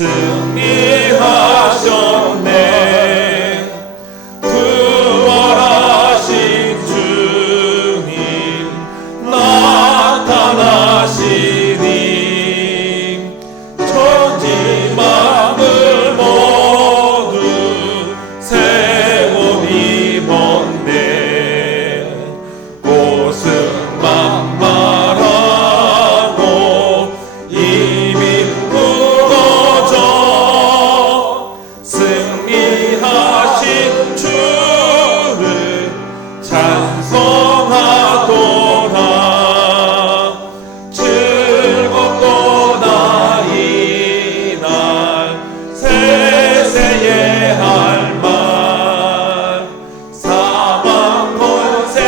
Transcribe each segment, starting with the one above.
승리하셨네. 부활하신 주님 나타나시니 천지 만물 모두 새 옷 입었네. 옷은 만만하고 이미 묻어져 승리하신 주를 찬송하도다. 즐겁도다 이날 세세의 할 말. 사망 권세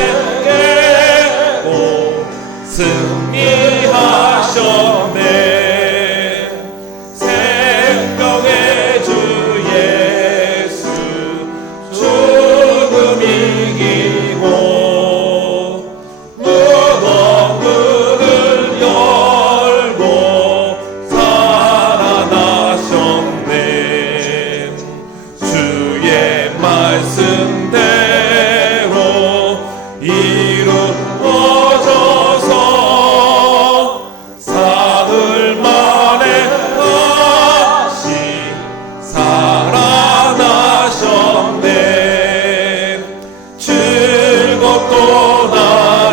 깨고 승리하셨네. 생명의 주 예수 죽음 이기고 무덤 문을 열고 살아나셨네. 주의 말씀대로 이루어져서 사흘 만에 다시 살아나셨네. 즐겁도다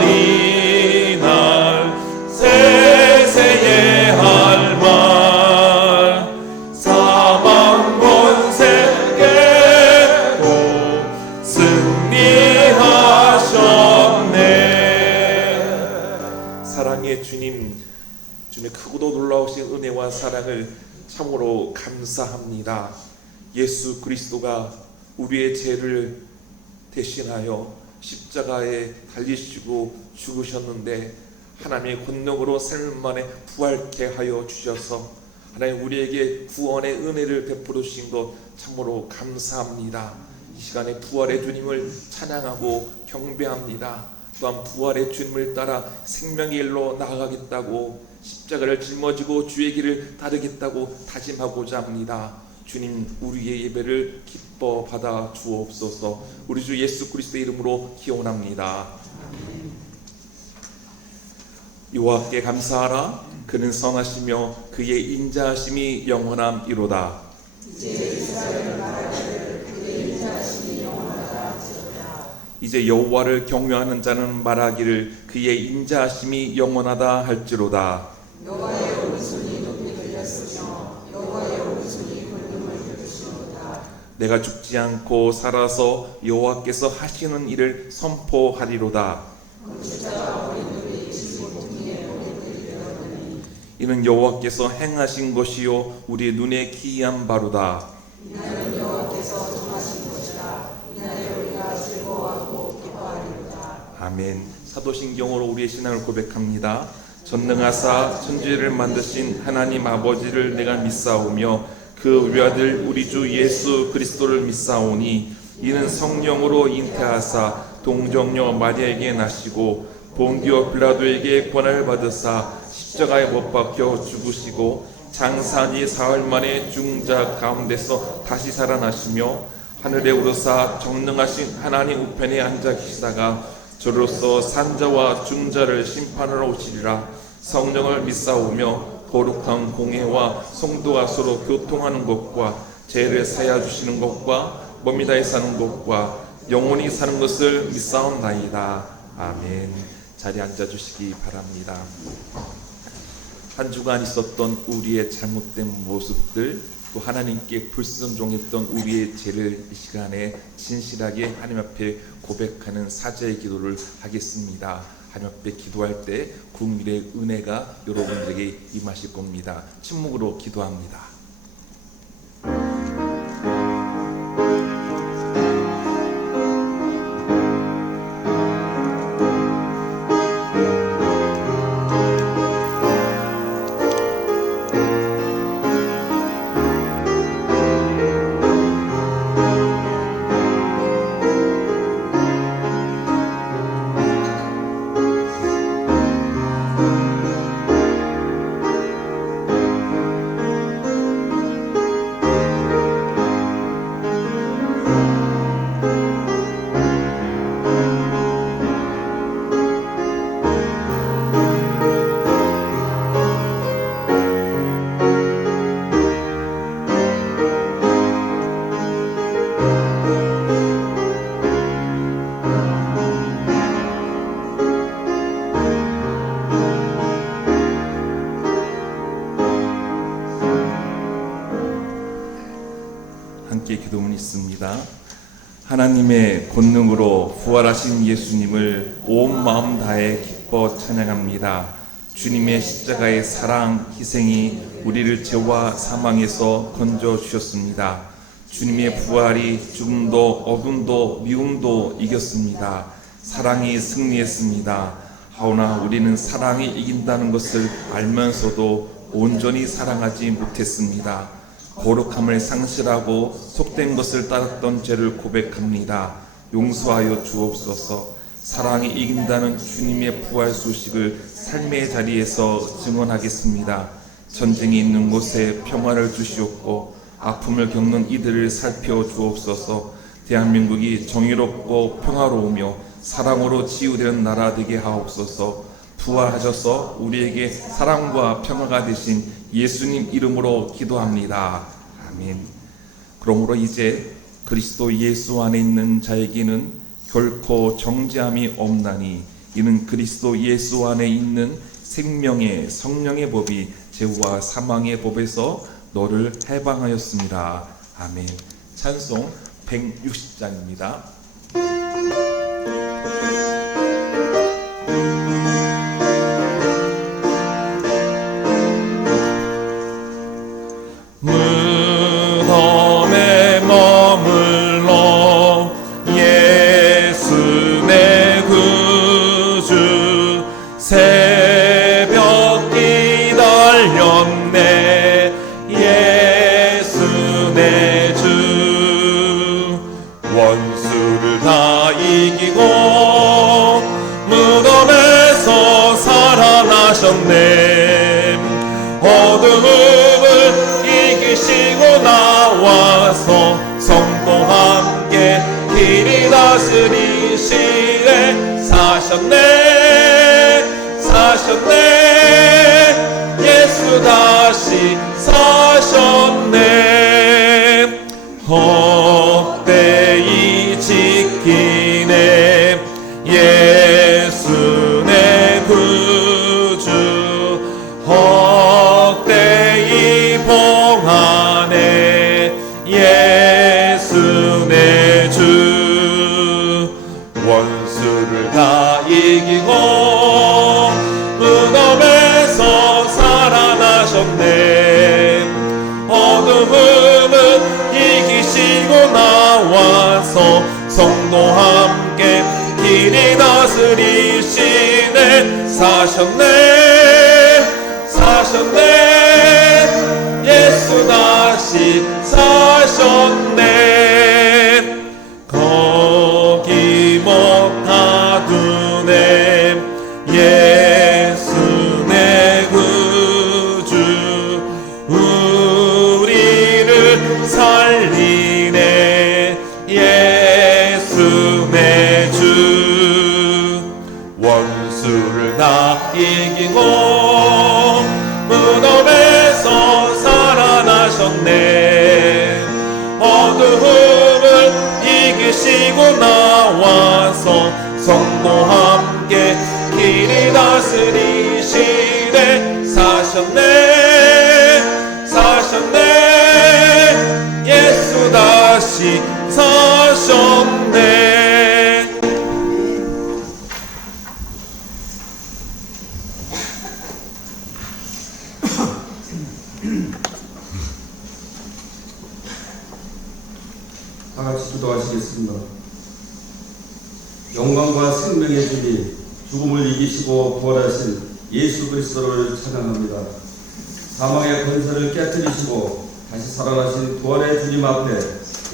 이날 세세의 할 말. 사망 권세 깨고 승리하셨네. 사랑의 주님, 주님의 크고도 놀라우신 은혜와 사랑을 참으로 감사합니다. 예수 그리스도가 우리의 죄를 대신하여 십자가에 달리시고 죽으셨는데 하나님의 권능으로 삶 만에 부활케 하여 주셔서 하나님 우리에게 구원의 은혜를 베풀어 주신 것 참으로 감사합니다. 이 시간에 부활의 주님을 찬양하고 경배합니다. 또한 부활의 주님을 따라 생명의 일로 나아가겠다고 십자가를 짊어지고 주의 길을 따르겠다고 다짐하고자 합니다. 주님, 우리의 예배를 기뻐 받아 주옵소서. 우리 주 예수 그리스도의 이름으로 기원합니다. 여호와께 감사하라. 그는 선하시며 그의 인자하심이 영원함이로다. 이제 여호와를 경외하는 자는 말하기를 그의 인자하심이 영원하다 할지로다. 여호와의 오른손이 높이 들렸으며 여호와의 오른손이 권능을 베푸시로다. 내가 죽지 않고 살아서 여호와께서 하시는 일을 선포하리로다. 건축자가 어린들이 이치고 동리에 어린들이 되었느니 이는 여호와께서 행하신 것이요 우리의 눈에 기이한 바로다. 이날은 여호와께서 정하신 것이라. 이날에 우리가 즐거워하고 기뻐하리로다. 아멘. 사도신경으로 우리의 신앙을 고백합니다. 전능하사 천지를 만드신 하나님 아버지를 내가 믿사오며 그 외아들 우리 주 예수 그리스도를 믿사오니 이는 성령으로 잉태하사 동정녀 마리아에게 나시고 본디오 빌라도에게 권한을 받으사 십자가에 못 박혀 죽으시고 장사니 사흘 만에 죽은 자 가운데서 다시 살아나시며 하늘에 오르사 전능하신 하나님 우편에 앉아 계시다가 저로서 산자와 중자를 심판하러 오시리라. 성령을 믿사오며 거룩한 공회와 성도가 서로 교통하는 것과 죄를 사하여 주시는 것과 몸이 다해 사는 것과 영원히 사는 것을 믿사옵나이다. 아멘. 자리에 앉아주시기 바랍니다. 한 주간 있었던 우리의 잘못된 모습들, 또 하나님께 불순종했던 우리의 죄를 이 시간에 진실하게 하나님 앞에 고백하는 사죄의 기도를 하겠습니다. 하나님 앞에 기도할 때 국민의 은혜가 여러분들에게 임하실 겁니다. 침묵으로 기도합니다. 함께 기도문 있습니다. 하나님의 권능으로 부활하신 예수님을 온 마음 다해 기뻐 찬양합니다. 주님의 십자가의 사랑, 희생이 우리를 죄와 사망에서 건져주셨습니다. 주님의 부활이 죽음도 어둠도 미움도 이겼습니다. 사랑이 승리했습니다. 하오나 우리는 사랑이 이긴다는 것을 알면서도 온전히 사랑하지 못했습니다. 거룩함을 상실하고 속된 것을 따랐던 죄를 고백합니다. 용서하여 주옵소서. 사랑이 이긴다는 주님의 부활 소식을 삶의 자리에서 증언하겠습니다. 전쟁이 있는 곳에 평화를 주시옵고 아픔을 겪는 이들을 살펴주옵소서. 대한민국이 정의롭고 평화로우며 사랑으로 치유되는 나라 되게 하옵소서. 부활하셔서 우리에게 사랑과 평화가 되신 예수님 이름으로 기도합니다. 아멘. 그러므로 이제 그리스도 예수 안에 있는 자에게는 결코 정죄함이 없나니 이는 그리스도 예수 안에 있는 생명의 성령의 법이 죄와 사망의 법에서 너를 해방하였습니다. 아멘. 찬송 160장입니다. 무덤에 머물러 예수 내 구주 새벽 기다렸네. 예수 내 주 원수를 다 이기고 무덤에서 살아나셨네. 어둠을 이기시고 나와서 성도와 함께 길이 다스리시네. 사셨네 예수 다시 사셨네. 헛되이 지키네. 예수 내 구주 헛되이 봉하네. 예수 내 주 원수를 다 이기고 무덤에서 살아나셨네. 어둠을 이기시고 나와서 성도와 함께 길이 다스리시네. 사셨네 예수 다시 사셨네. 거기 못하두네. 예수 내 구주 우리를 살리네. 예수 내 주 원수를 다 이기고 무덤에서 살아나셨네. 어둠을 이기시고 나와서 성도와 함께 길이 다스리시네. 사셨네 예수 다시 사셨네. 다 같이 기도하시겠습니다. 영광과 생명의 주님, 죽음을 이기시고 부활하신 예수 그리스도를 찬양합니다. 사망의 권세를 깨뜨리시고 다시 살아나신 부활의 주님 앞에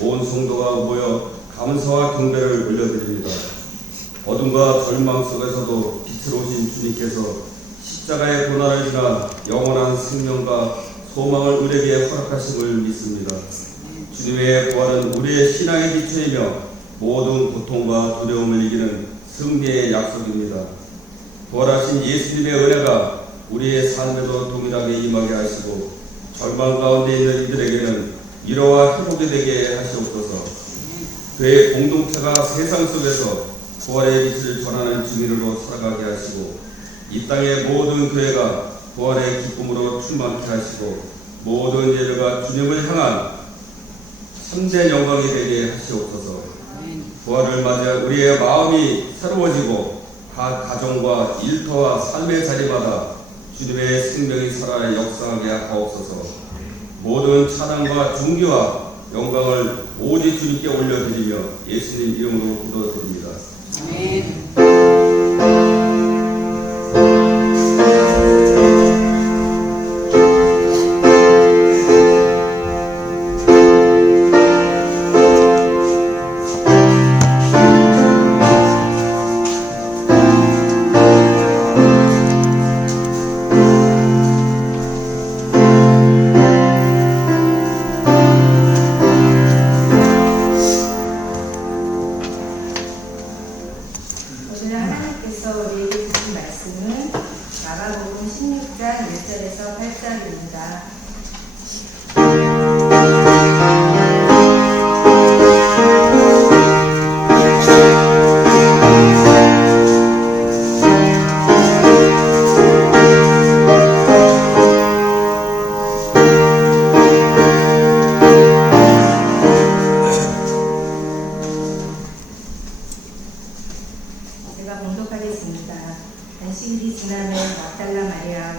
온 성도가 모여 감사와 경배를 올려드립니다. 어둠과 절망 속에서도 빛으로 오신 주님께서 십자가의 고난을 지나 영원한 생명과 소망을 우리에게 허락하심을 믿습니다. 주님의 부활은 우리의 신앙의 기초이며 모든 고통과 두려움을 이기는 승리의 약속입니다. 부활하신 예수님의 은혜가 우리의 삶에도 동일하게 임하게 하시고 절망 가운데 있는 이들에게는 위로와 회복이 되게 하시옵소서. 그의 공동체가 세상 속에서 부활의 빛을 전하는 증인으로 살아가게 하시고 이 땅의 모든 교회가 부활의 기쁨으로 충만케 하시고 모든 예배가 주님을 향한 참된 영광이 되게 하시옵소서. 부활을 맞아 우리의 마음이 새로워지고 각 가정과 일터와 삶의 자리마다 주님의 생명이 살아 역사하게 하옵소서. 모든 찬양과 존귀와 영광을 오직 주님께 올려드리며 예수님 이름으로 기도드립니다. 오늘 하나님께서 우리에게 주신 말씀은 마가복음 16장 1절에서 8절입니다. 제가 봉독하겠습니다. 안식일이 지나면 막달라 마리아와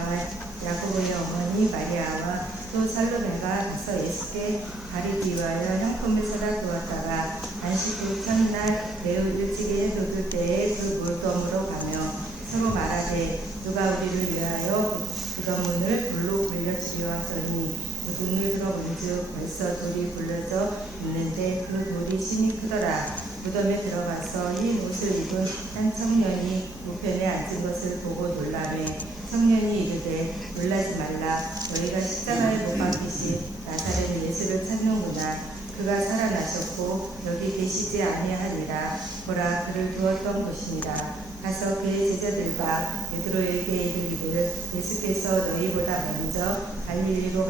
야고보의 어머니 마리아와 또 살로메가 가서 예수께 발이 비유하여 향품을 사다 두었다가 안식 후 첫날 매우 일찍이 해 돋을 때에 그 물더미로 가며 서로 말하되 누가 우리를 위하여 무덤문을 불로 굴려주려 하더니 그 눈을 들어본즉 벌써 돌이 굴려져 있는데 그 돌이 심히 크더라. 무덤에 들어가서 흰 옷을 입은 한 청년이 우편에 앉은 것을 보고 놀라매 청년이 이르되 놀라지 말라. 너희가 십자가에 못 박히신 나사렛 예수를 찾는구나. 그가 살아나셨고 여기 계시지 아니하니라. 보라 그를 두었던 곳입니다. 가서 그의 제자들과 베드로에게 이르기를 예수께서 너희보다 먼저 갈릴리로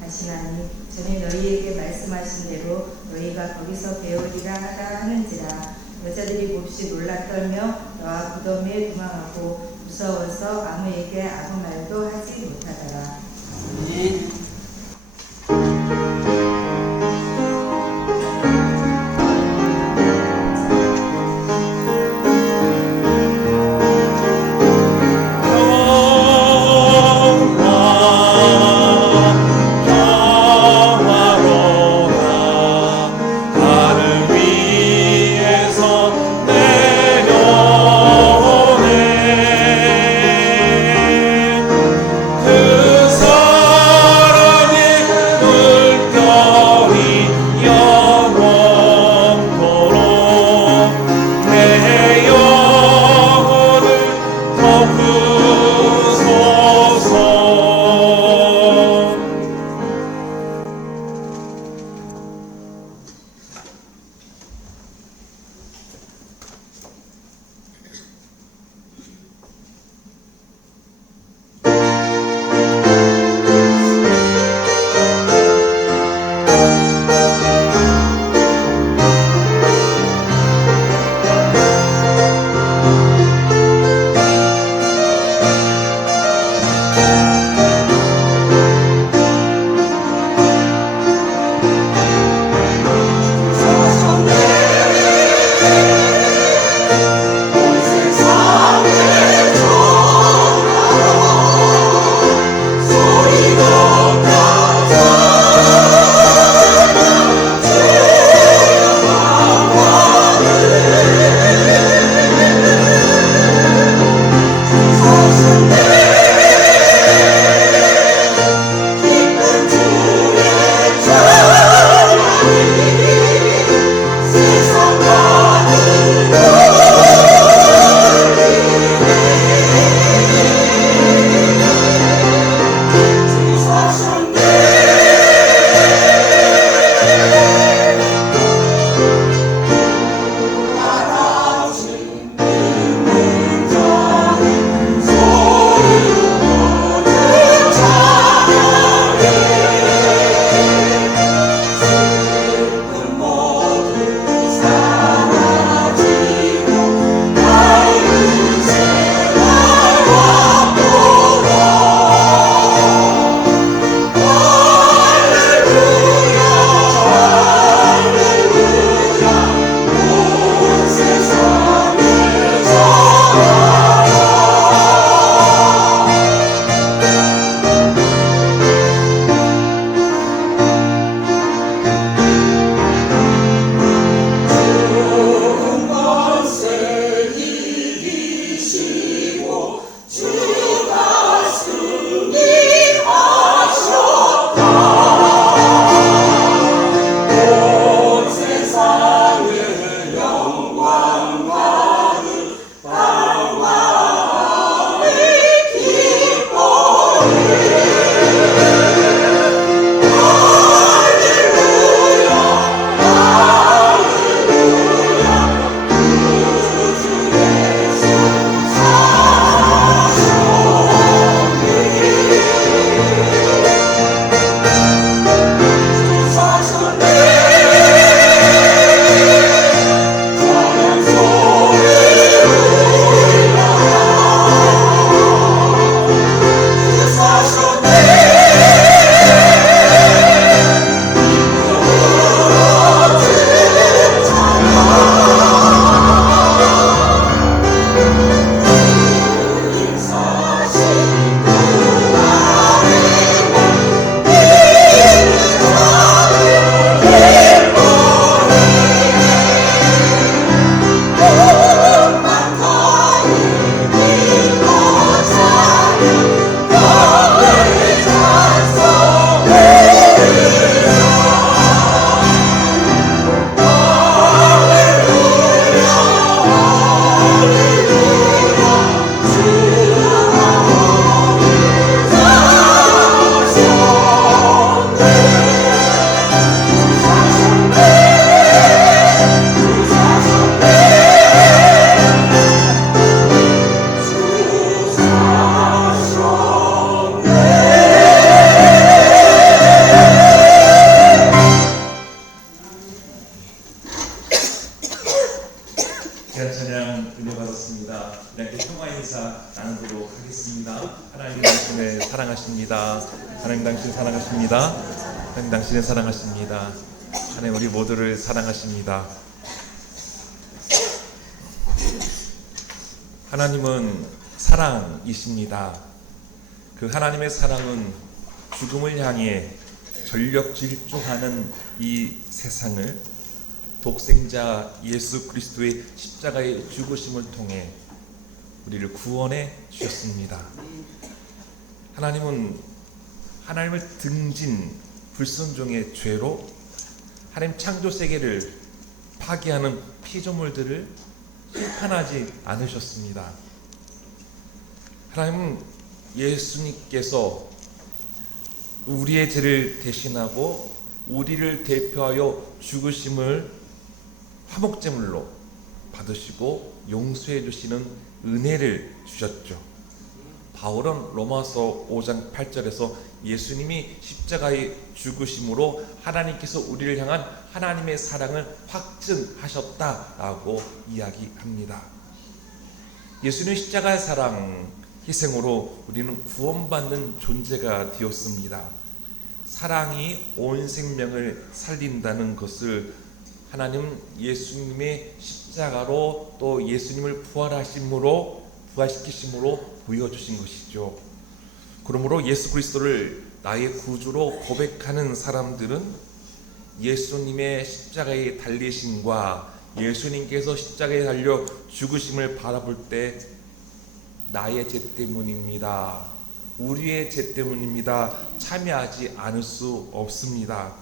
가시나니 전에 너희에게 말씀하신 대로 너희가 거기서 배우리라 하다 하는지라. 여자들이 몹시 놀라 떨며 너와 무덤에 도망하고 무서워서 아무에게 아무 말도 하지 못하더라. 그 사랑하십니다. 하나님 당신 사랑하십니다. 하나님 당신을 사랑하십니다. 하나님 우리 모두를 사랑하십니다. 하나님은 사랑이십니다. 그 하나님의 사랑은 죽음을 향해 전력 질주하는 이 세상을 독생자 예수 그리스도의 십자가의 죽으심을 통해 우리를 구원해 주셨습니다. 하나님은 하나님을 등진 불순종의 죄로 하나님 창조 세계를 파괴하는 피조물들을 심판하지 않으셨습니다. 하나님은 예수님께서 우리의 죄를 대신하고 우리를 대표하여 죽으심을 화목제물로 받으시고 용서해 주시는 은혜를 주셨죠. 바울은 로마서 5장 8절에서 예수님이 십자가의 죽으심으로 하나님께서 우리를 향한 하나님의 사랑을 확증하셨다라고 이야기합니다. 예수님의 십자가의 사랑, 희생으로 우리는 구원받는 존재가 되었습니다. 사랑이 온 생명을 살린다는 것을 하나님 예수님의 십자가로 또 예수님을 부활시키심으로 보여주신 것이죠. 그러므로 예수 그리스도를 나의 구주로 고백하는 사람들은 예수님의 십자가의 달리심과 예수님께서 십자가에 달려 죽으심을 바라볼 때 나의 죄 때문입니다, 우리의 죄 때문입니다 참여하지 않을 수 없습니다.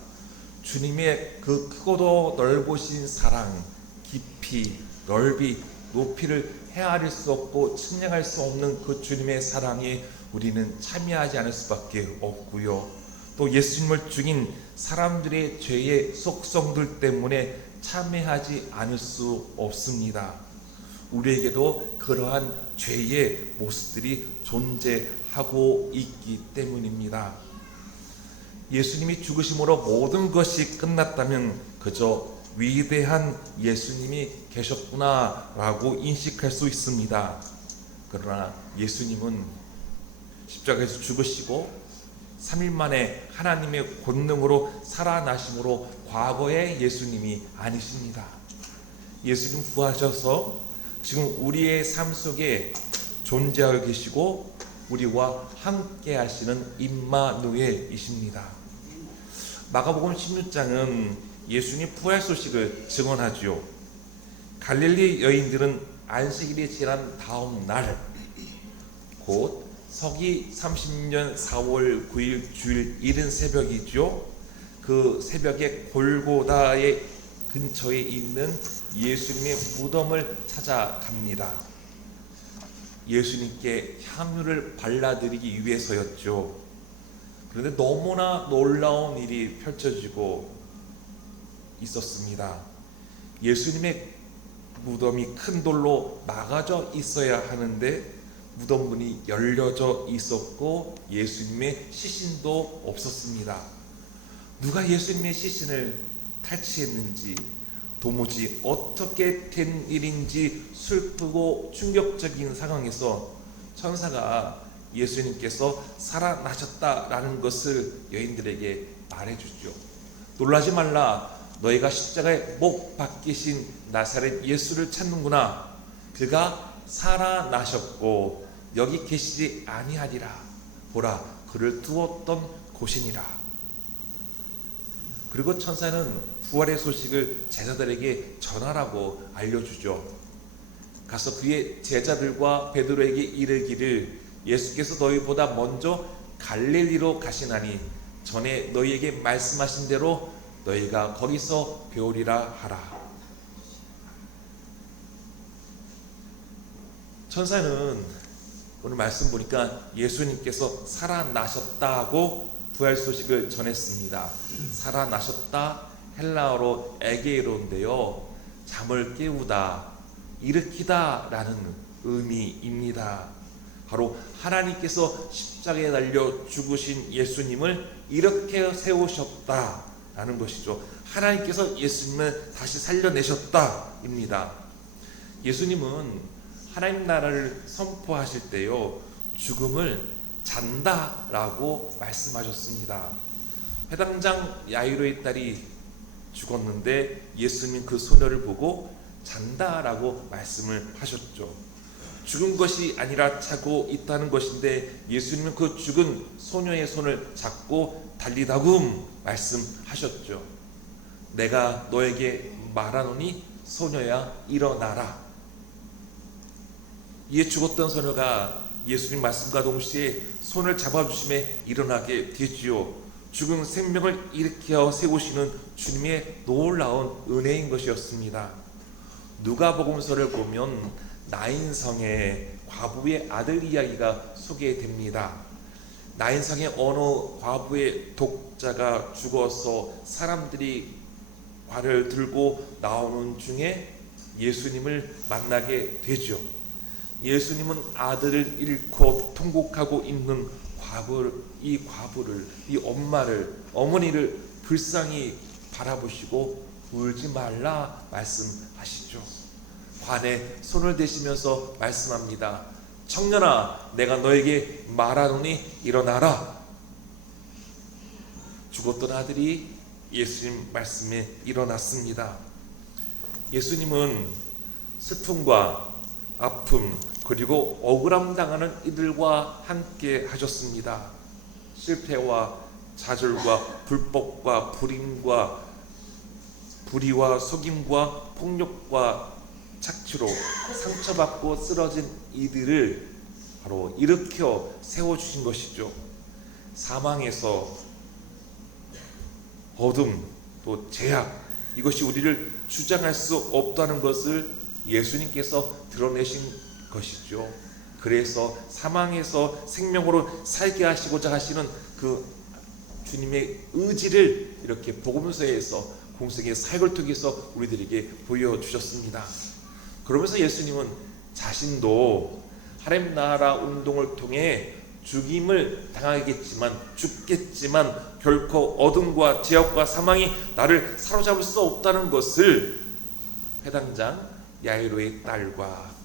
주님의 그 크고도 넓으신 사랑, 깊이, 넓이, 높이를 헤아릴 수 없고 측량할 수 없는 그 주님의 사랑에 우리는 참여하지 않을 수밖에 없고요. 또 예수님을 죽인 사람들의 죄의 속성들 때문에 참여하지 않을 수 없습니다. 우리에게도 그러한 죄의 모습들이 존재하고 있기 때문입니다. 예수님이 죽으심으로 모든 것이 끝났다면 그저 위대한 예수님이 계셨구나 라고 인식할 수 있습니다. 그러나 예수님은 십자가에서 죽으시고 3일 만에 하나님의 권능으로 살아나심으로 과거의 예수님이 아니십니다. 예수님 부활하셔서 지금 우리의 삶 속에 존재하고 계시고 우리와 함께 하시는 임마누엘이십니다. 마가복음 16장은 예수님 부활 소식을 증언하지요. 갈릴리 여인들은 안식일이 지난 다음 날, 곧 서기 30년 4월 9일 주일 이른 새벽이죠. 그 새벽에 골고다의 근처에 있는 예수님의 무덤을 찾아갑니다. 예수님께 향유를 발라드리기 위해서였죠. 그런데 너무나 놀라운 일이 펼쳐지고 있었습니다. 예수님의 무덤이 큰 돌로 막아져 있어야 하는데 무덤 문이 열려져 있었고 예수님의 시신도 없었습니다. 누가 예수님의 시신을 탈취했는지, 도무지 어떻게 된 일인지 슬프고 충격적인 상황에서 천사가 예수님께서 살아나셨다라는 것을 여인들에게 말해주죠. 놀라지 말라, 너희가 십자가에 못 박히신 나사렛 예수를 찾는구나. 그가 살아나셨고 여기 계시지 아니하리라. 보라, 그를 두었던 곳이니라. 그리고 천사는 부활의 소식을 제자들에게 전하라고 알려주죠. 가서 그의 제자들과 베드로에게 이르기를, 예수께서 너희보다 먼저 갈릴리로 가시나니 전에 너희에게 말씀하신 대로 너희가 거기서 배우리라 하라. 천사는 오늘 말씀 보니까 예수님께서 살아나셨다고 부활 소식을 전했습니다. 살아나셨다, 헬라어로 에게이로인데요, 잠을 깨우다, 일으키다 라는 의미입니다. 바로 하나님께서 십자가에 달려 죽으신 예수님을 이렇게 세우셨다 라는 것이죠. 하나님께서 예수님을 다시 살려내셨다 입니다. 예수님은 하나님 나라를 선포하실 때요, 죽음을 잔다라고 말씀하셨습니다. 회당장 야이로의 딸이 죽었는데 예수님은 그 소녀를 보고 잔다라고 말씀을 하셨죠. 죽은 것이 아니라 자고 있다는 것인데 예수님은 그 죽은 소녀의 손을 잡고 달리다굼 말씀하셨죠. 내가 너에게 말하노니 소녀야 일어나라. 이에 죽었던 소녀가 예수님 말씀과 동시에 손을 잡아주심에 일어나게 되지요. 죽은 생명을 일으켜 세우시는 주님의 놀라운 은혜인 것이었습니다. 누가복음서를 보면 나인성의 과부의 아들 이야기가 소개됩니다. 나인성의 어느 과부의 독자가 죽어서 사람들이 관을 들고 나오는 중에 예수님을 만나게 되죠. 예수님은 아들을 잃고 통곡하고 있는 이 과부를, 이 어머니를 불쌍히 바라보시고 울지 말라 말씀하시죠. 관에 손을 대시면서 말씀합니다. 청년아, 내가 너에게 말하노니 일어나라. 죽었던 아들이 예수님 말씀에 일어났습니다. 예수님은 슬픔과 아픔 그리고 억울함 당하는 이들과 함께 하셨습니다. 실패와 좌절과 불법과 불임과 불의와 속임과 폭력과 착취로 상처받고 쓰러진 이들을 바로 일으켜 세워주신 것이죠. 사망에서 어둠 또 죄악, 이것이 우리를 주장할 수 없다는 것을 예수님께서 드러내신 것이죠. 그래서 사망에서 생명으로 살게 하시고자 하시는 그 주님의 의지를 이렇게 복음서에서 공생의 사역을 통해서 우리들에게 보여주셨습니다. 그러면서 예수님은 자신도 하나님 나라 운동을 통해 죽임을 당하겠지만 죽겠지만 결코 어둠과 죄악과 사망이 나를 사로잡을 수 없다는 것을 회당장 야이로의 딸과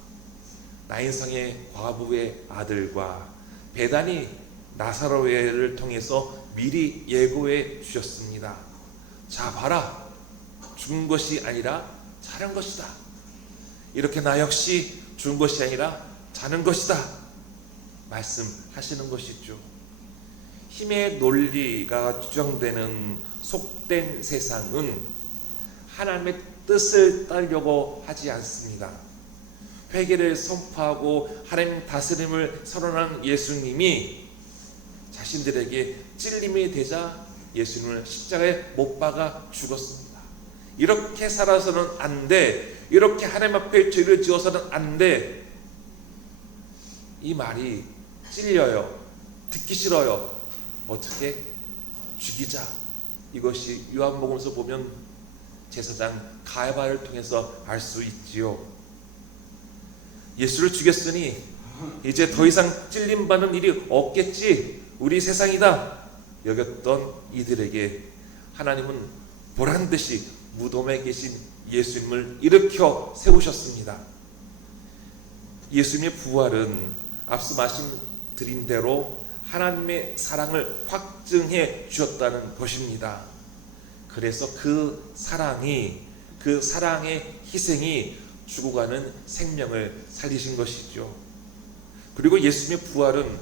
나인성의 과부의 아들과 베다니 나사로를 통해서 미리 예고해 주셨습니다. 자 봐라, 죽은 것이 아니라 자는 것이다. 이렇게 나 역시 죽은 것이 아니라 자는 것이다 말씀하시는 것이죠. 힘의 논리가 주장되는 속된 세상은 하나님의 뜻을 따르려고 하지 않습니다. 회개를 선포하고 하나님 다스림을 선언한 예수님이 자신들에게 찔림이 되자 예수님을 십자가에 못 박아 죽었습니다. 이렇게 살아서는 안 돼. 이렇게 하나님 앞에 죄를 지어서는 안 돼. 이 말이 찔려요. 듣기 싫어요. 어떻게? 죽이자. 이것이 요한복음서 보면 제사장 가야바를 통해서 알 수 있지요. 예수를 죽였으니 이제 더 이상 찔림받는 일이 없겠지. 우리 세상이다 여겼던 이들에게 하나님은 보란듯이 무덤에 계신 예수님을 일으켜 세우셨습니다. 예수님의 부활은 앞서 말씀드린 대로 하나님의 사랑을 확증해 주셨다는 것입니다. 그래서 그 사랑의 희생이 죽어가는 생명을 살리신 것이죠. 그리고 예수님의 부활은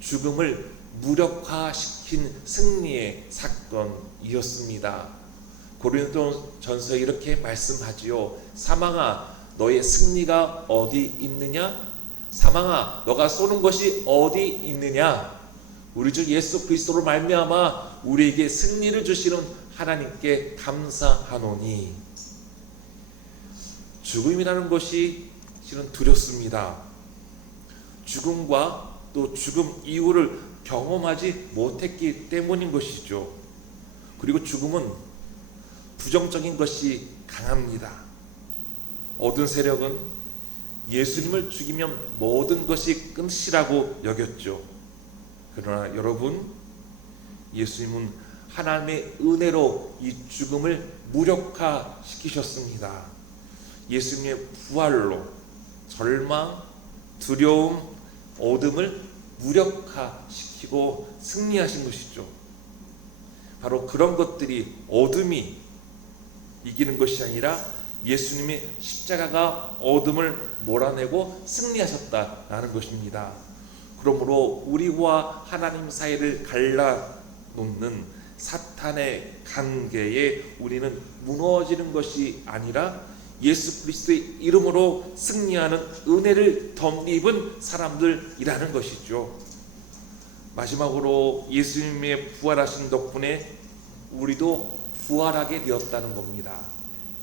죽음을 무력화시킨 승리의 사건이었습니다. 고린도전서에 이렇게 말씀하지요. 사망아, 너의 승리가 어디 있느냐? 사망아, 너가 쏘는 것이 어디 있느냐? 우리 주 예수 그리스도로 말미암아 우리에게 승리를 주시는 하나님께 감사하노니. 죽음이라는 것이 실은 두렵습니다. 죽음과 또 죽음 이후를 경험하지 못했기 때문인 것이죠. 그리고 죽음은 부정적인 것이 강합니다. 어두운 세력은 예수님을 죽이면 모든 것이 끝이라고 여겼죠. 그러나 여러분, 예수님은 하나님의 은혜로 이 죽음을 무력화시키셨습니다. 예수님의 부활로 절망, 두려움, 어둠을 무력화시키고 승리하신 것이죠. 바로 그런 것들이 어둠이 이기는 것이 아니라 예수님의 십자가가 어둠을 몰아내고 승리하셨다라는 것입니다. 그러므로 우리와 하나님 사이를 갈라놓는 사탄의 관계에 우리는 무너지는 것이 아니라 예수 그리스도의 이름으로 승리하는 은혜를 덧입은 사람들이라는 것이죠. 마지막으로 예수님의 부활하신 덕분에 우리도 부활하게 되었다는 겁니다.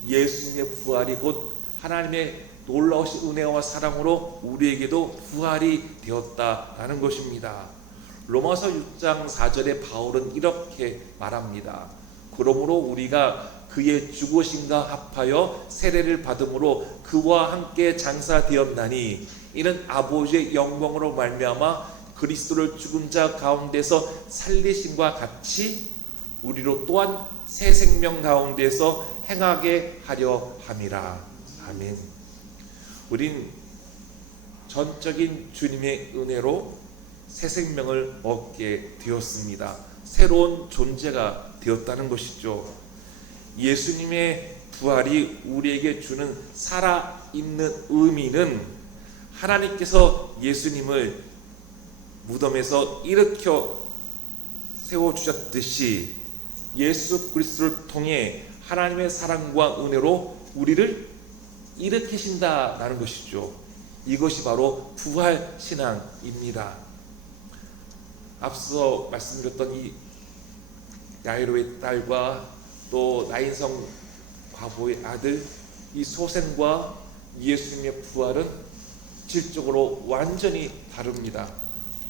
예수님의 부활이 곧 하나님의 놀라우신 은혜와 사랑으로 우리에게도 부활이 되었다라는 것입니다. 로마서 6장 4절에 바울은 이렇게 말합니다. 그러므로 우리가 그의 죽으심과 합하여 세례를 받음으로 그와 함께 장사되었나니 이는 아버지의 영광으로 말미암아 그리스도를 죽은 자 가운데서 살리심과 같이 우리로 또한 새 생명 가운데서 행하게 하려 함이라. 아멘. 우린 전적인 주님의 은혜로 새 생명을 얻게 되었습니다. 새로운 존재가 되었다는 것이죠. 예수님의 부활이 우리에게 주는 살아있는 의미는 하나님께서 예수님을 무덤에서 일으켜 세워주셨듯이 예수 그리스도를 통해 하나님의 사랑과 은혜로 우리를 일으키신다라는 것이죠. 이것이 바로 부활신앙입니다. 앞서 말씀드렸던 이 야이로의 딸과 또 나인성 과부의 아들 이 소생과 예수님의 부활은 질적으로 완전히 다릅니다.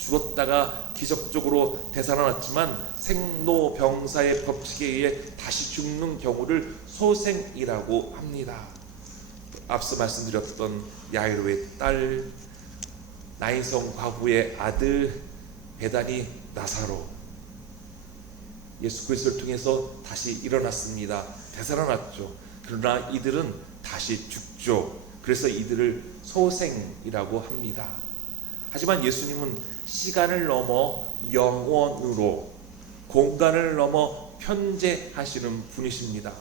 죽었다가 기적적으로 되살아났지만 생로병사의 법칙에 의해 다시 죽는 경우를 소생이라고 합니다. 앞서 말씀드렸던 야이로의 딸, 나인성 과부의 아들, 베다니 나사로, 예수 그리스도를 통해서 다시 일어났습니다. 되살아났죠. 그러나 이들은 다시 죽죠. 그래서 이들을 소생이라고 합니다. 하지만 예수님은 시간을 넘어 영원으로, 공간을 넘어 편재하시는 분이십니다.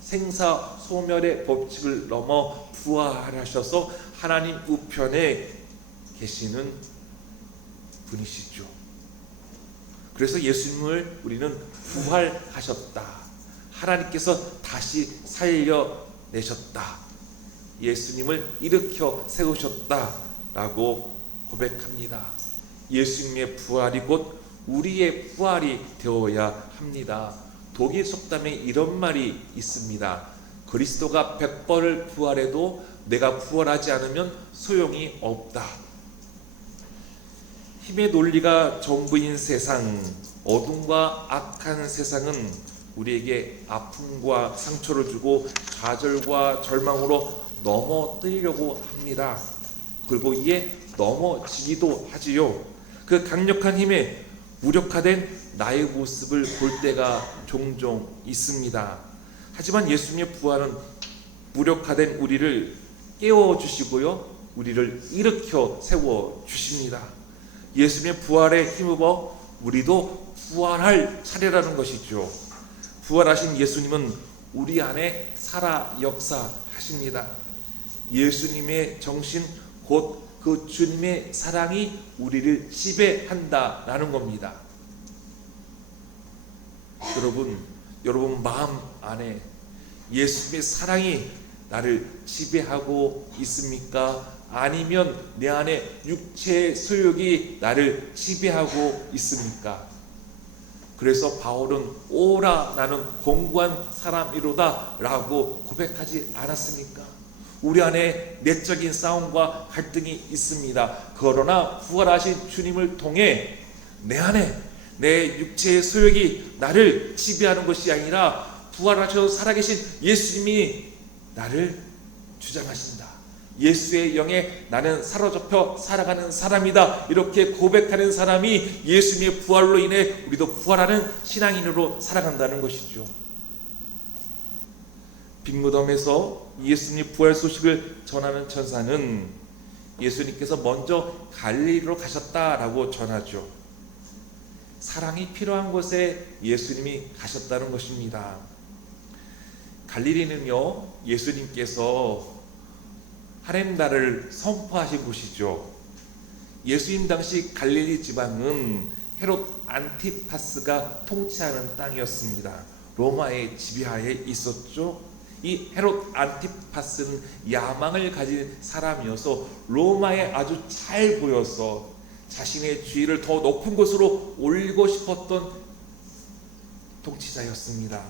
생사소멸의 법칙을 넘어 부활하셔서 하나님 우편에 계시는 분이시죠. 그래서 예수님을 우리는 부활하셨다, 하나님께서 다시 살려내셨다, 예수님을 일으켜 세우셨다라고 고백합니다. 예수님의 부활이 곧 우리의 부활이 되어야 합니다. 독일 속담에 이런 말이 있습니다. 그리스도가 100번을 부활해도 내가 부활하지 않으면 소용이 없다. 힘의 논리가 전부인 세상, 어둠과 악한 세상은 우리에게 아픔과 상처를 주고 좌절과 절망으로 넘어뜨리려고 합니다. 그리고 이에 넘어지기도 하지요. 그 강력한 힘에 무력화된 나의 모습을 볼 때가 종종 있습니다. 하지만 예수님의 부활은 무력화된 우리를 깨워주시고요, 우리를 일으켜 세워주십니다. 예수님의 부활에 힘입어 우리도 부활할 차례라는 것이죠. 부활하신 예수님은 우리 안에 살아 역사하십니다. 예수님의 정신, 곧 그 주님의 사랑이 우리를 지배한다라는 겁니다. 여러분 마음 안에 예수님의 사랑이 나를 지배하고 있습니까? 아니면 내 안에 육체의 소욕이 나를 지배하고 있습니까? 그래서 바울은 오라 나는 공고한 사람이로다 라고 고백하지 않았습니까? 우리 안에 내적인 싸움과 갈등이 있습니다. 그러나 부활하신 주님을 통해 내 안에 내 육체의 소욕이 나를 지배하는 것이 아니라 부활하셔서 살아계신 예수님이 나를 주장하신다. 예수의 영에 나는 사로잡혀 살아가는 사람이다. 이렇게 고백하는 사람이 예수님의 부활로 인해 우리도 부활하는 신앙인으로 살아간다는 것이죠. 빈무덤에서 예수님 부활 소식을 전하는 천사는 예수님께서 먼저 갈릴리로 가셨다라고 전하죠. 사랑이 필요한 곳에 예수님이 가셨다는 것입니다. 갈릴리는요, 예수님께서 하나님 나라를 선포하신 곳이죠. 예수님 당시 갈릴리 지방은 헤롯 안티파스가 통치하는 땅이었습니다. 로마의 지배하에 있었죠. 이 헤롯 안티파스는 야망을 가진 사람이어서 로마에 아주 잘 보여서 자신의 지위를 더 높은 곳으로 올리고 싶었던 통치자였습니다.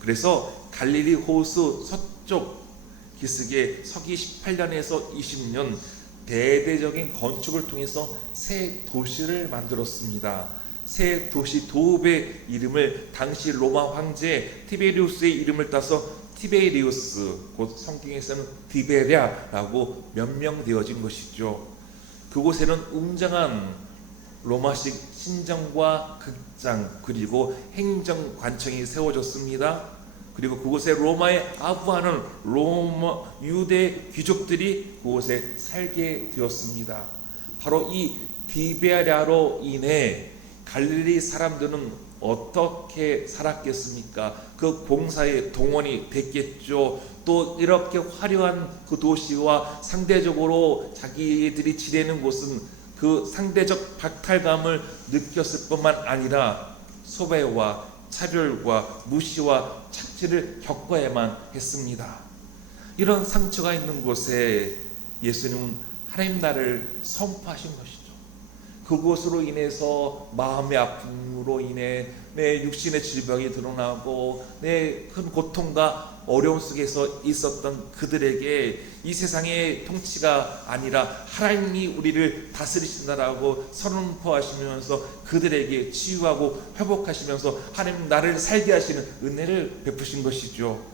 그래서 갈릴리 호수 서쪽 기슭에 서기 18년에서 20년 대대적인 건축을 통해서 새 도시를 만들었습니다. 새 도시 도읍의 이름을 당시 로마 황제 티베리우스의 이름을 따서 티베리우스, 곧 성경에서는 디베랴라고 명명되어진 것이죠. 그곳에는 웅장한 로마식 신전과 극장 그리고 행정관청이 세워졌습니다. 그리고 그곳에 로마에 아부하는 로마 유대 귀족들이 그곳에 살게 되었습니다. 바로 이 디베랴로 인해 갈릴리 사람들은 어떻게 살았겠습니까? 그 공사에 동원이 됐겠죠. 또 이렇게 화려한 그 도시와 상대적으로 자기들이 지내는 곳은 그 상대적 박탈감을 느꼈을 뿐만 아니라 소외와 차별과 무시와 착취를 겪어야만 했습니다. 이런 상처가 있는 곳에 예수님은 하나님 나라를 선포하신 것이죠. 그곳으로 인해서 마음의 아픔으로 인해 내 육신의 질병이 드러나고 내 큰 고통과 어려움 속에서 있었던 그들에게 이 세상의 통치가 아니라 하나님이 우리를 다스리신다라고 선언하시면서 그들에게 치유하고 회복하시면서 하나님 나를 살게 하시는 은혜를 베푸신 것이죠.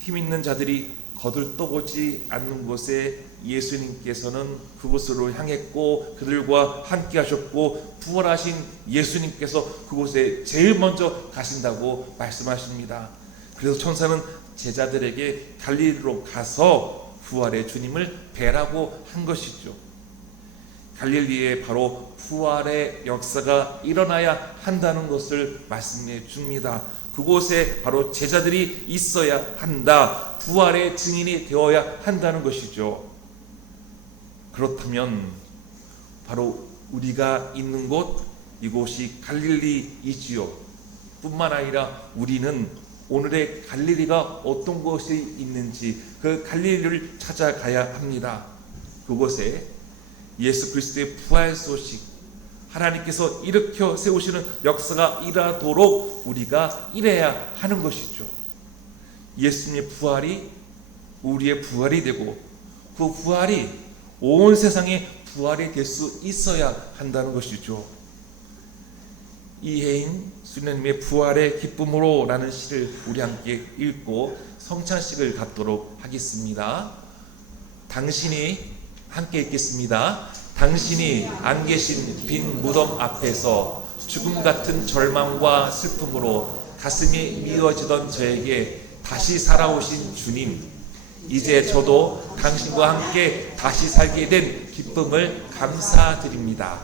힘 있는 자들이 거들떠보지 않는 곳에 예수님께서는 그곳으로 향했고 그들과 함께 하셨고 부활하신 예수님께서 그곳에 제일 먼저 가신다고 말씀하십니다. 그래서 천사는 제자들에게 갈릴리로 가서 부활의 주님을 뵈라고 한 것이죠. 갈릴리에 바로 부활의 역사가 일어나야 한다는 것을 말씀해 줍니다. 그곳에 바로 제자들이 있어야 한다. 부활의 증인이 되어야 한다는 것이죠. 그렇다면 바로 우리가 있는 곳, 이곳이 갈릴리이지요. 뿐만 아니라 우리는 오늘의 갈릴리가 어떤 곳이 있는지 그 갈릴리를 찾아가야 합니다. 그곳에 예수 그리스도의 부활 소식, 하나님께서 일으켜 세우시는 역사가 일하도록 우리가 일해야 하는 것이죠. 예수님의 부활이 우리의 부활이 되고 그 부활이 온 세상의 부활이 될 수 있어야 한다는 것이죠. 이혜인 수녀님의 부활의 기쁨으로 라는 시를 우리 함께 읽고 성찬식을 갖도록 하겠습니다. 당신이 함께 읽겠습니다. 당신이 안 계신 빈 무덤 앞에서 죽음 같은 절망과 슬픔으로 가슴이 미어지던 저에게 다시 살아오신 주님, 이제 저도 당신과 함께 다시 살게 된 기쁨을 감사드립니다.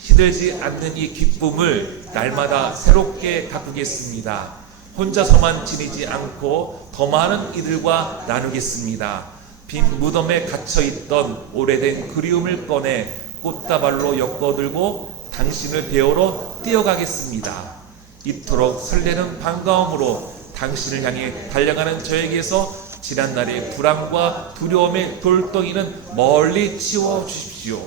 시들지 않는 이 기쁨을 날마다 새롭게 가꾸겠습니다. 혼자서만 지내지 않고 더 많은 이들과 나누겠습니다. 빈 무덤에 갇혀있던 오래된 그리움을 꺼내 꽃다발로 엮어들고 당신을 배우러 뛰어가겠습니다. 이토록 설레는 반가움으로 당신을 향해 달려가는 저에게서 지난날의 불안과 두려움의 돌덩이는 멀리 치워주십시오.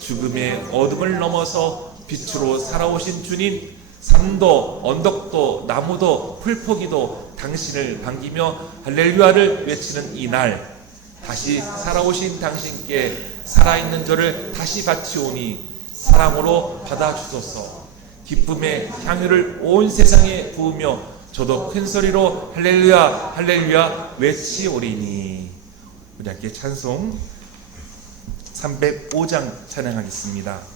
죽음의 어둠을 넘어서 빛으로 살아오신 주님, 산도 언덕도 나무도 풀포기도 당신을 반기며 할렐루야를 외치는 이날, 다시 살아오신 당신께 살아있는 저를 다시 바치오니 사랑으로 받아주소서. 기쁨의 향유를 온 세상에 부으며 저도 큰 소리로 할렐루야 할렐루야 외치오리니. 우리 함께 찬송 305장 찬양하겠습니다.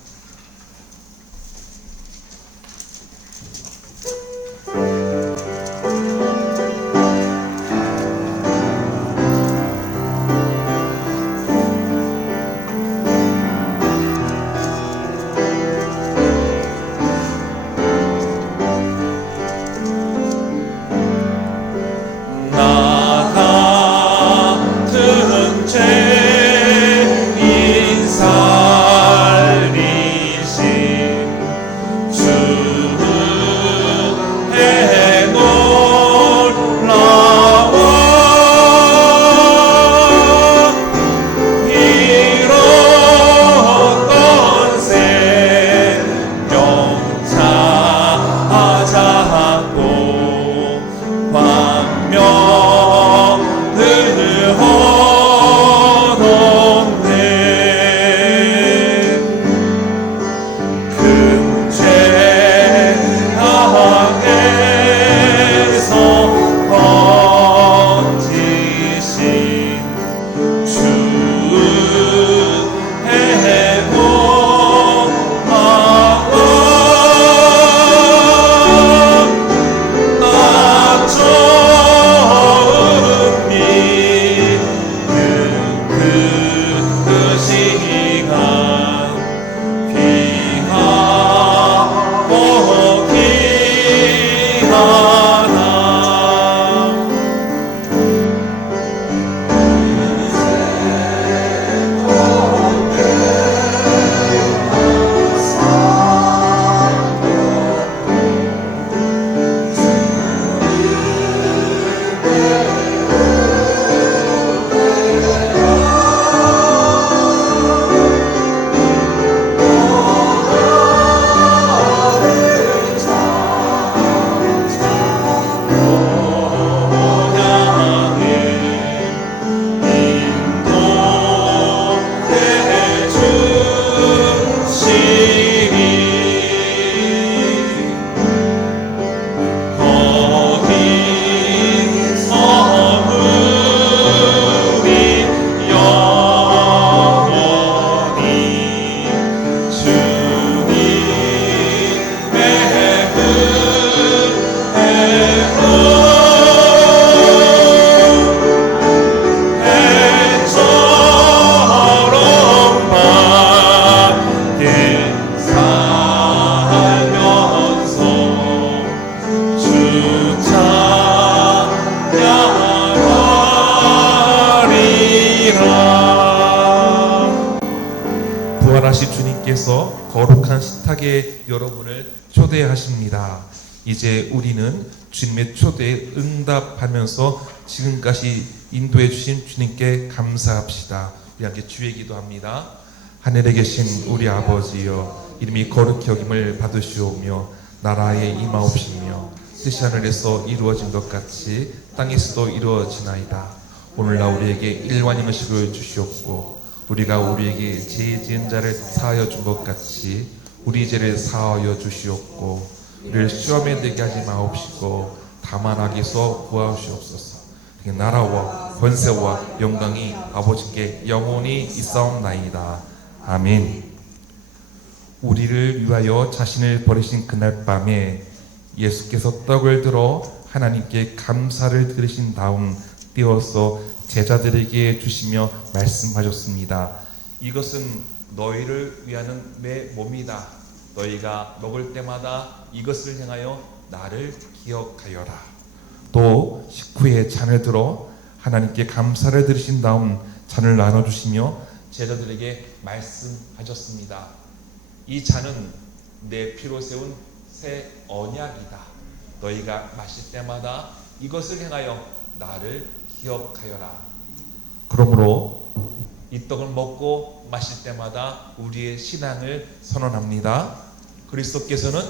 하나님께서 거룩한 식탁에 여러분을 초대하십니다. 이제 우리는 주님의 초대에 응답하면서 지금까지 인도해 주신 주님께 감사합시다. 우리 함께 주의 기도합니다. 하늘에 계신 우리 아버지여, 이름이 거룩히 여김을 받으시오며 나라에 임하옵시며 뜻이 하늘에서 이루어진 것 같이 땅에서도 이루어지나이다. 오늘날 우리에게 일반인 음식을 주시옵고 우리가 우리에게 죄 지은 자를 사하여 준 것 같이 우리 죄를 사하여 주시옵고 우리를 시험에 들게 하지 마옵시고 다만 악에서 구하시옵소서. 나라와 권세와 영광이 아버지께 영원히 있사옵나이다. 아멘. 우리를 위하여 자신을 버리신 그날 밤에 예수께서 떡을 들어 하나님께 감사를 드리신 다음 띄어서 제자들에게 주시며 말씀하셨습니다. 이것은 너희를 위하는 내 몸이다. 너희가 먹을 때마다 이것을 행하여 나를 기억하여라. 또 식후에 잔을 들어 하나님께 감사를 드리신 다음 잔을 나눠주시며 제자들에게 말씀하셨습니다. 이 잔은 내 피로 세운 새 언약이다. 너희가 마실 때마다 이것을 행하여 나를 기억하여라. 그러므로 이 떡을 먹고 마실 때마다 우리의 신앙을 선언합니다. 그리스도께서는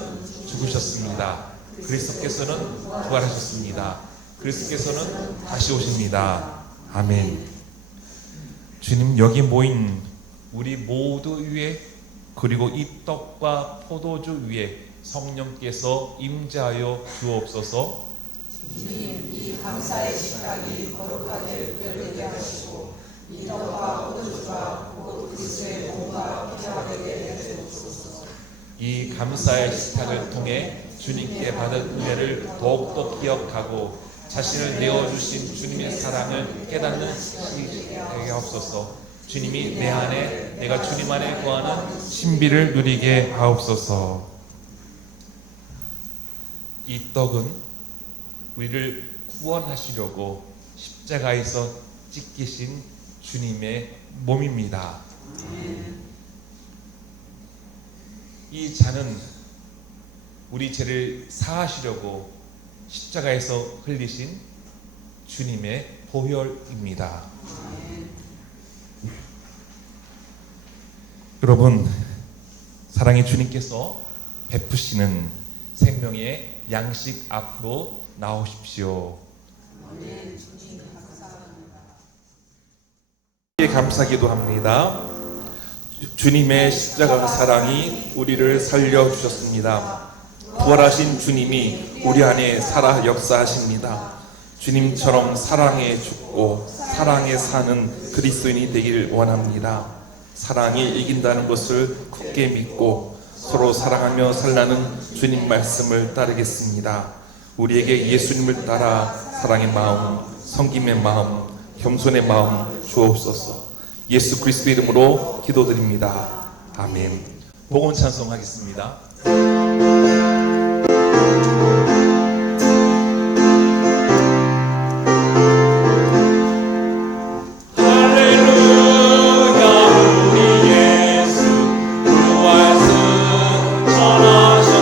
죽으셨습니다. 그리스도께서는 부활하셨습니다. 그리스도께서는 다시 오십니다. 아멘. 주님, 여기 모인 우리 모두 위에, 그리고 이 떡과 포도주 위에 성령께서 임재하여 주옵소서. 주님, 이 감사의 식탁이 거룩하게 되게 하시고 이 떡과 포도주가 곧 그리스도의 몸과 피가 되게 해주옵소서. 이 감사의 식탁을 통해 주님께 받은 은혜를 더욱더 기억하고 자신을 내어주신 주님의 사랑을 깨닫는 시간이 되게 하옵소서. 주님이 내 안에, 내가 주님 안에 거하는 신비를 누리게 하옵소서. 이 떡은 우리를 구원하시려고 십자가에서 찢기신 주님의 몸입니다. 이 잔은 우리 죄를 사하시려고 십자가에서 흘리신 주님의 보혈입니다. 여러분, 사랑의 주님께서 베푸시는 생명의 양식 앞으로 나오십시오. 감사기도 합니다. 주님의 십자가 사랑이 우리를 살려주셨습니다. 부활하신 주님이 우리 안에 살아 역사하십니다. 주님처럼 사랑에 죽고 사랑에 사는 그리스도인이 되기를 원합니다. 사랑이 이긴다는 것을 굳게 믿고 서로 사랑하며 살라는 주님 말씀을 따르겠습니다. 우리에게 예수님을 따라 사랑의 마음, 섬김의 마음, 겸손의 마음 주옵소서. 예수 그리스도 이름으로 기도드립니다. 아멘. 복음 찬송하겠습니다. 구주 예수 구원하사 사랑하사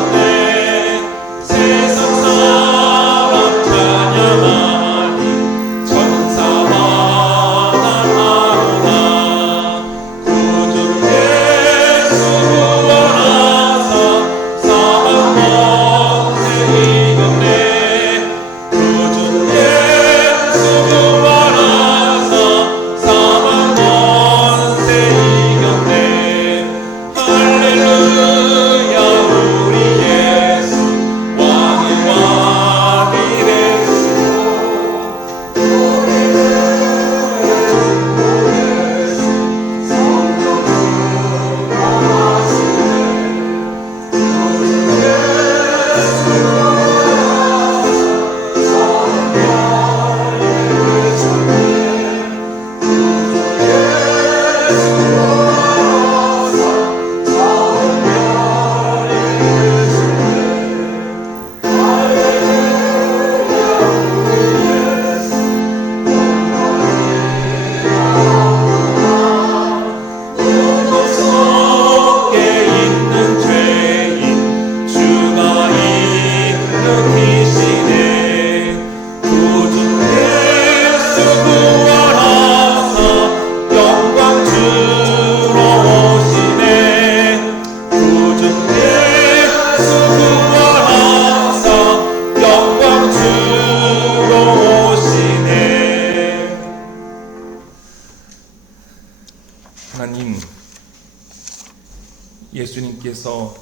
주님께서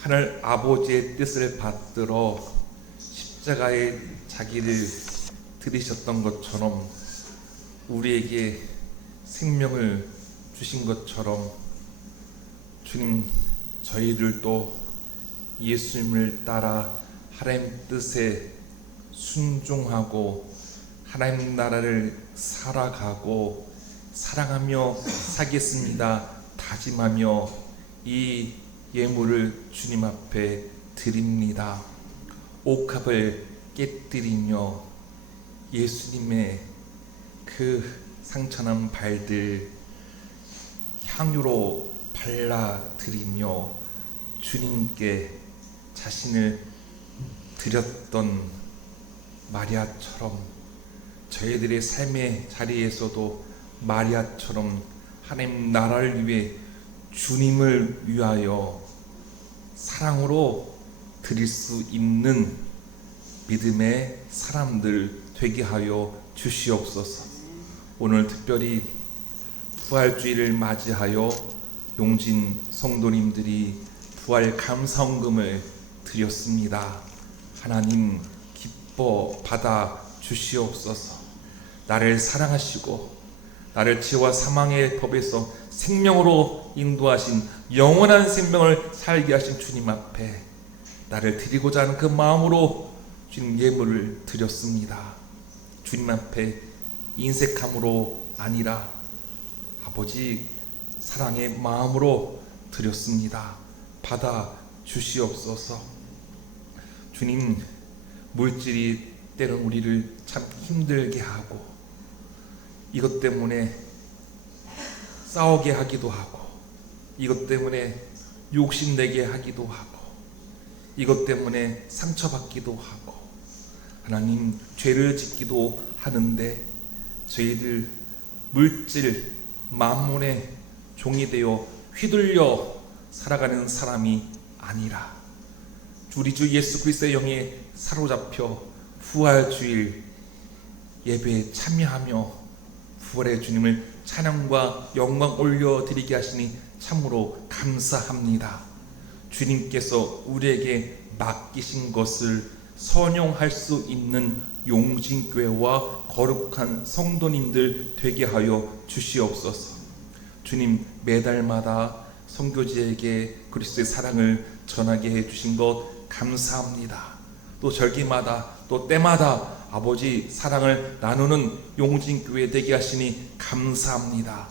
하늘 아버지의 뜻을 받들어 십자가에 자기를 들이셨던 것처럼 우리에게 생명을 주신 것처럼 주님, 저희들도 예수님을 따라 하나님 뜻에 순종하고 하나님 나라를 살아가고 사랑하며 살겠습니다 다짐하며 이 예물을 주님 앞에 드립니다. 옥합을 깨뜨리며 예수님의 그 상처난 발들 향유로 발라드리며 주님께 자신을 드렸던 마리아처럼 저희들의 삶의 자리에서도 마리아처럼 하나님 나라를 위해 주님을 위하여 사랑으로 드릴 수 있는 믿음의 사람들 되게 하여 주시옵소서. 오늘 특별히 부활주의를 맞이하여 용진 성도님들이 부활 감사헌금을 드렸습니다. 하나님 기뻐 받아 주시옵소서. 나를 사랑하시고 나를 죄와 사망의 법에서 생명으로 인도하신 영원한 생명을 살게 하신 주님 앞에 나를 드리고자 하는 그 마음으로 주님 예물을 드렸습니다. 주님 앞에 인색함으로 아니라 아버지 사랑의 마음으로 드렸습니다. 받아 주시옵소서. 주님, 물질이 때론 우리를 참 힘들게 하고 이것 때문에 싸우게 하기도 하고 이것 때문에 욕심내게 하기도 하고 이것 때문에 상처받기도 하고 하나님 죄를 짓기도 하는데 저희들 물질 만몬의 종이 되어 휘둘려 살아가는 사람이 아니라 우리 주 예수 그리스도의 영에 사로잡혀 부활주일 예배에 참여하며 부활의 주님을 찬양과 영광 올려드리게 하시니 참으로 감사합니다. 주님께서 우리에게 맡기신 것을 선용할 수 있는 용진교회와 거룩한 성도님들 되게 하여 주시옵소서. 주님, 매달마다 선교지에게 그리스도의 사랑을 전하게 해주신 것 감사합니다. 또 절기마다 또 때마다 아버지 사랑을 나누는 용진교회 되게 하시니 감사합니다.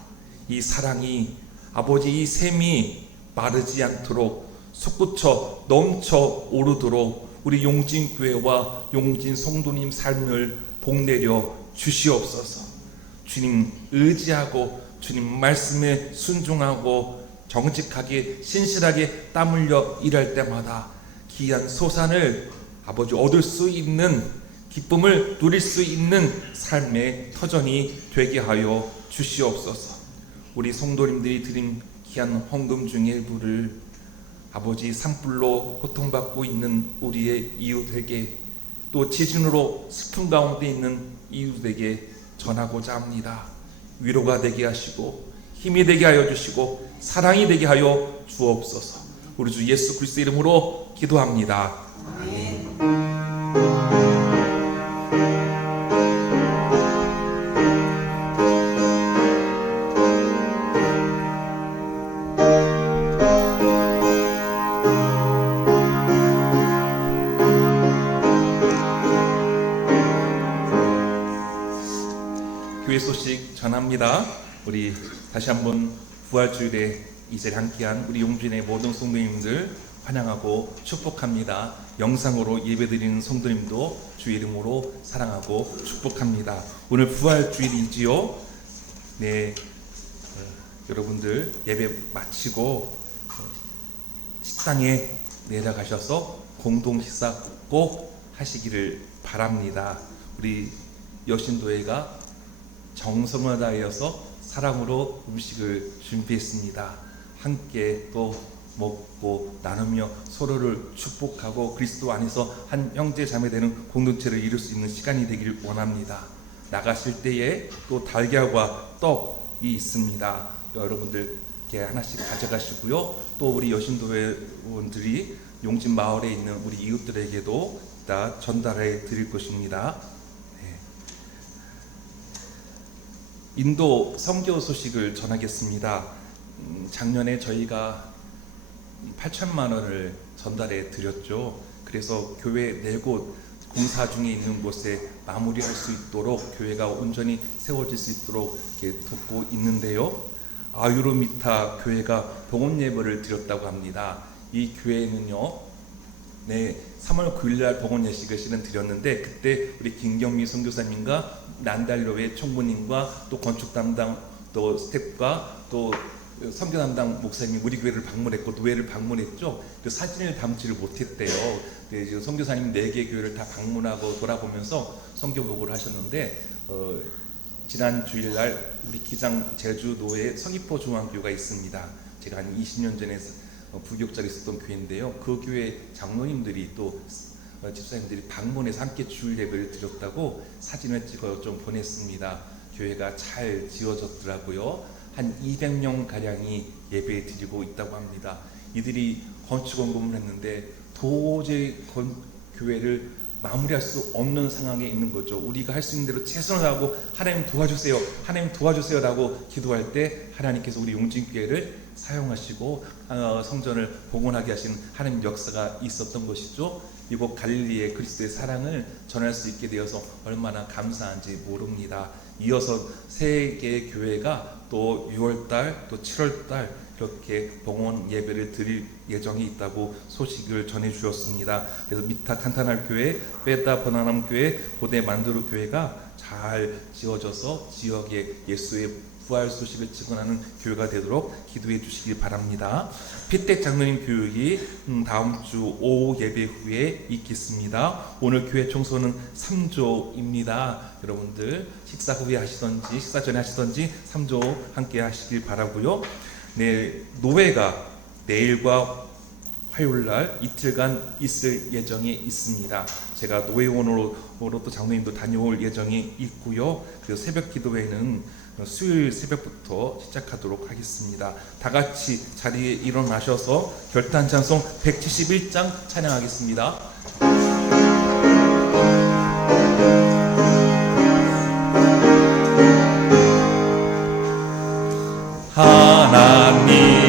이 사랑이 아버지 이 샘이 마르지 않도록 솟구쳐 넘쳐 오르도록 우리 용진교회와 용진 성도님 삶을 복내려 주시옵소서. 주님 의지하고 주님 말씀에 순종하고 정직하게 신실하게 땀 흘려 일할 때마다 귀한 소산을 아버지 얻을 수 있는 기쁨을 누릴 수 있는 삶의 터전이 되게 하여 주시옵소서. 우리 성도님들이 드린 귀한 헌금 중의 일부를 아버지 산불로 고통받고 있는 우리의 이웃에게 또 지진으로 슬픔 가운데 있는 이웃에게 전하고자 합니다. 위로가 되게 하시고 힘이 되게 하여 주시고 사랑이 되게 하여 주옵소서. 우리 주 예수 그리스도 이름으로 기도합니다. 아멘. 교회 소식 전합니다. 우리 다시 한번 부활주일에 이 자리에 함께한 우리 용진의 모든 성도님들 환영하고 축복합니다. 영상으로 예배드리는 성도님도 주 이름으로 사랑하고 축복합니다. 오늘 부활주일이지요. 네, 여러분들 예배 마치고 식당에 내려가셔서 공동 식사 꼭 하시기를 바랍니다. 우리 여신도회가 정성을 다하여서 사랑으로 음식을 준비했습니다. 함께 또 먹고 나누며 서로를 축복하고 그리스도 안에서 한 형제 자매 되는 공동체를 이룰 수 있는 시간이 되길 원합니다. 나가실 때에 또 달걀과 떡이 있습니다. 여러분들께 하나씩 가져가시고요. 또 우리 여신도회원들이 용진 마을에 있는 우리 이웃들에게도 다 전달해 드릴 것입니다. 인도 선교 소식을 전하겠습니다. 작년에 저희가 8천만 원을 전달해 드렸죠. 그래서 교회 4곳 공사 중에 있는 곳에 마무리할 수 있도록 교회가 온전히 세워질 수 있도록 이렇게 돕고 있는데요. 아유르미타 교회가 봉헌 예배를 드렸다고 합니다. 이 교회는요, 3월 9일날 봉헌 예식을 실은 드렸는데, 그때 우리 김경미 선교사님과 난달로의 총무님과 또 건축 담당 또 스텝과 또 선교 담당 목사님이 우리 교회를 방문했고 노회를 방문했죠. 그 사진을 담지를 못했대요. 지금 선교사님 4개 교회를 다 방문하고 돌아보면서 선교 보고를 하셨는데, 지난 주일날 우리 기장 제주도에 성이포 중앙교회가 있습니다. 제가 한 20년 전에 부교육자로 있었던 교회인데요. 그 교회 장로님들이 또 집사님들이 방문해서 함께 주일 예배를 드렸다고 사진을 찍어 좀 보냈습니다. 교회가 잘 지어졌더라고요. 한 200명 가량이 예배 드리고 있다고 합니다. 이들이 건축 원금을 했는데 도저히 교회를 마무리할 수 없는 상황에 있는 거죠. 우리가 할 수 있는 대로 최선을 다하고 하나님 도와주세요, 하나님 도와주세요 라고 기도할 때 하나님께서 우리 용진교회를 사용하시고 성전을 복원하게 하신 하나님 역사가 있었던 것이죠. 이곳 갈릴리의 그리스도의 사랑을 전할 수 있게 되어서 얼마나 감사한지 모릅니다. 이어서 3개의 교회가 또 6월달 또 7월달 이렇게 봉헌 예배를 드릴 예정이 있다고 소식을 전해 주셨습니다. 그래서 미타 칸타날 교회, 빼다 버나남 교회, 보데 만두르 교회가 잘 지어져서 지역에 예수의 부활 소식을 증언하는 교회가 되도록 기도해 주시기 바랍니다. 피택 장로님 교육이 다음 주 오후 예배 후에 있겠습니다. 오늘 교회 청소는 3조입니다. 여러분들 식사 후에 하시던지 식사 전에 하시던지 3조 함께 하시길 바라고요. 노회가 내일과 화요일날 이틀간 있을 예정이 있습니다. 제가 노회원으로 또 장로님도 다녀올 예정이 있고요. 그리고 새벽 기도회는 수요일 새벽부터 시작하도록 하겠습니다. 다 같이 자리에 일어나셔서 결단 찬송 171장 찬양하겠습니다.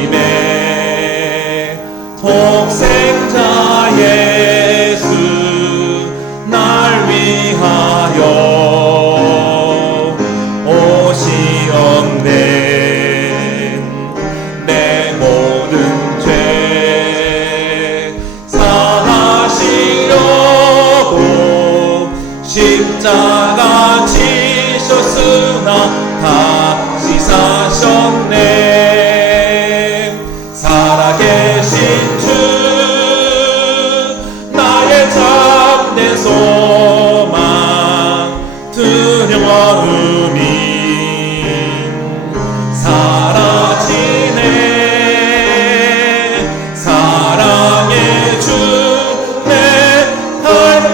하나님의 독생자 예수 날 위하여 오시었네. 내 모든 죄 사하시려고 십자가 지셨으나 다시 사셨네. 살아계신 주 나의 참된 소망 두려움이 사라지네. 사랑의 주 내 할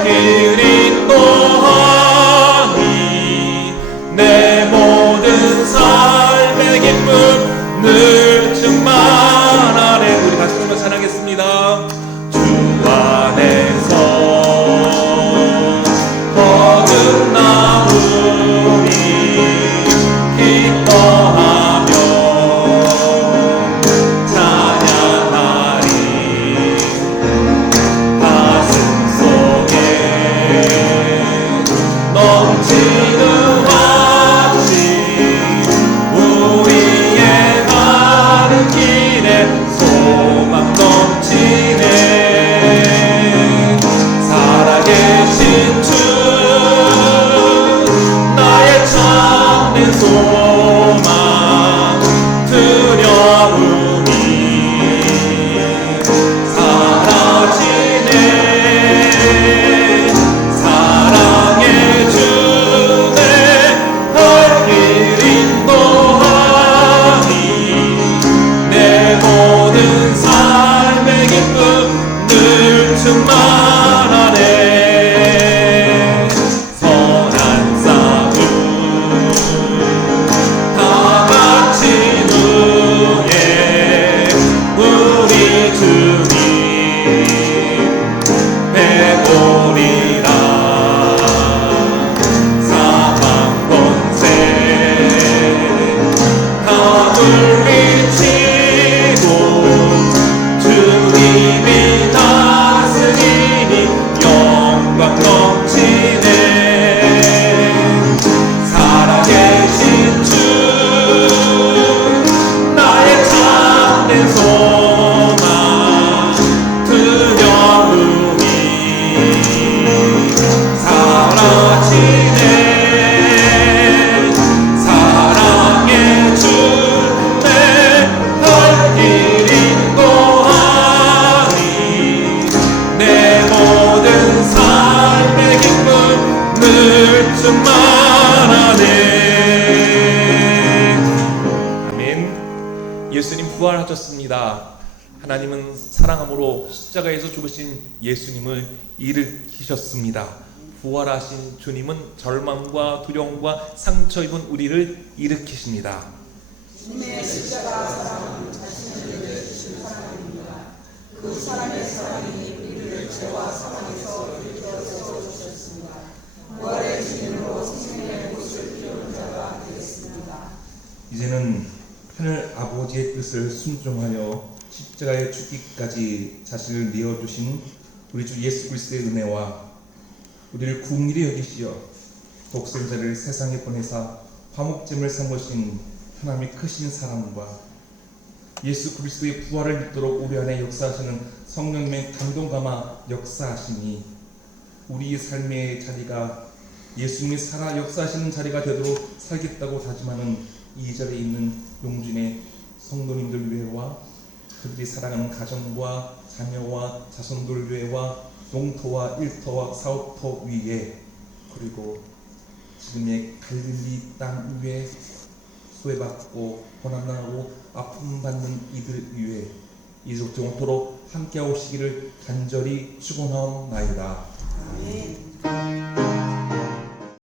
길 인도하니 내 모든 삶의 기쁨 늘 충만하네. 우리 다시 한번 찬양하겠습니다. 주 안에서 거듭나오니 기뻐하며 찬양하리. 가슴 속에 넘치는 확신 우리의 가는 길에 소망 넘치네. 살아계신 주 나의 참된 소망 두려움이 사라지네. 사랑의 주 내 할 길 인도하니 내 모든 삶의 기쁨 늘 충만하네. 주 안에서 거듭나오니 기뻐하며 찬양하리. 가슴 속에 넘치는 확신 우리의 가는 길에 소망 넘치네. 살아계신 주 나의 참된 소망 두려움이 사라지네. 사랑의 주 내 할 길 인도하니 내 모든 삶의 기쁨 늘 충만하네. 부활하셨습니다. 하나님은 사랑함으로 십자가에서 죽으신 예수님을 일으키셨습니다. 부활하신 주님은 절망과 두려움과 상처 입은 우리를 일으키십니다. 주님의 십자가 사랑은 자신을 내주신 사랑입니다. 그 사랑의 사랑이 우리를 죄와 사망에서 일으켜 세워주셨습니다. 부활의 주님으로 생명의 꽃을 피우는 자가 되겠습니다. 이제는 하늘 아버지의 뜻을 순종하여 십자가에 죽기까지 자신을 내어주신 우리 주 예수 그리스도의 은혜와 우리를 궁일히 여기시어 독생자를 세상에 보내사 화목제물 삼으신 하나님의 크신 사랑과 예수 그리스도의 부활을 믿도록 우리 안에 역사하시는 성령님의 감동감아 역사하시니 우리의 삶의 자리가 예수님이 살아 역사하시는 자리가 되도록 살겠다고 다짐하는 이 자리에 있는 용진의 성도님들 위해와 그들이 살아가는 가정과 자녀와 자손들 위해와 농토와 일터와 사업터 위에 그리고 지금의 갈릴리 땅 위에 소외받고 고난당하고 아픔받는 이들 위에 이제부터 영토록 함께 오시기를 간절히 축원하옵나이다. 아멘.